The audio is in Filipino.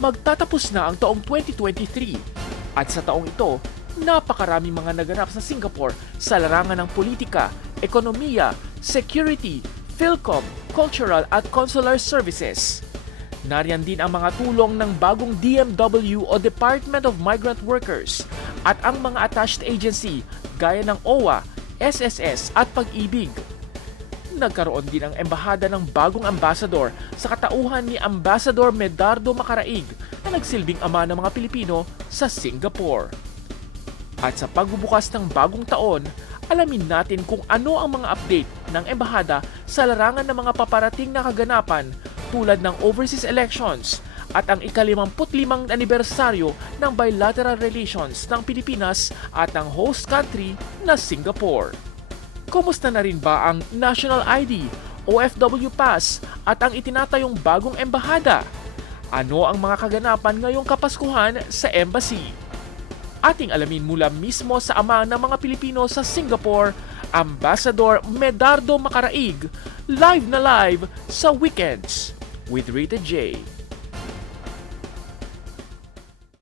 magtatapos na ang taong 2023 at sa taong ito, napakaraming mga naganap sa Singapore sa larangan ng politika, ekonomiya, security, Philcom, cultural at consular services. Nariyan din ang mga tulong ng bagong DMW o Department of Migrant Workers at ang mga attached agency gaya ng OWA, SSS at Pag-ibig. Nagkaroon din ang embahada ng bagong ambasador sa katauhan ni Ambassador Medardo Macaraig na nagsilbing ama ng mga Pilipino sa Singapore. At sa pagbubukas ng bagong taon, alamin natin kung ano ang mga update ng embahada sa larangan ng mga paparating na kaganapan tulad ng overseas elections at ang ikalimamputlimang anibersaryo ng bilateral relations ng Pilipinas at ng host country na Singapore. Kumusta na rin ba ang National ID, OFW Pass at ang itinatayong bagong embahada? Ano ang mga kaganapan ngayong Kapaskuhan sa embassy? Ating alamin mula mismo sa ama ng mga Pilipino sa Singapore, Ambassador Medardo Macaraig, live na live sa Weekends with Rita J.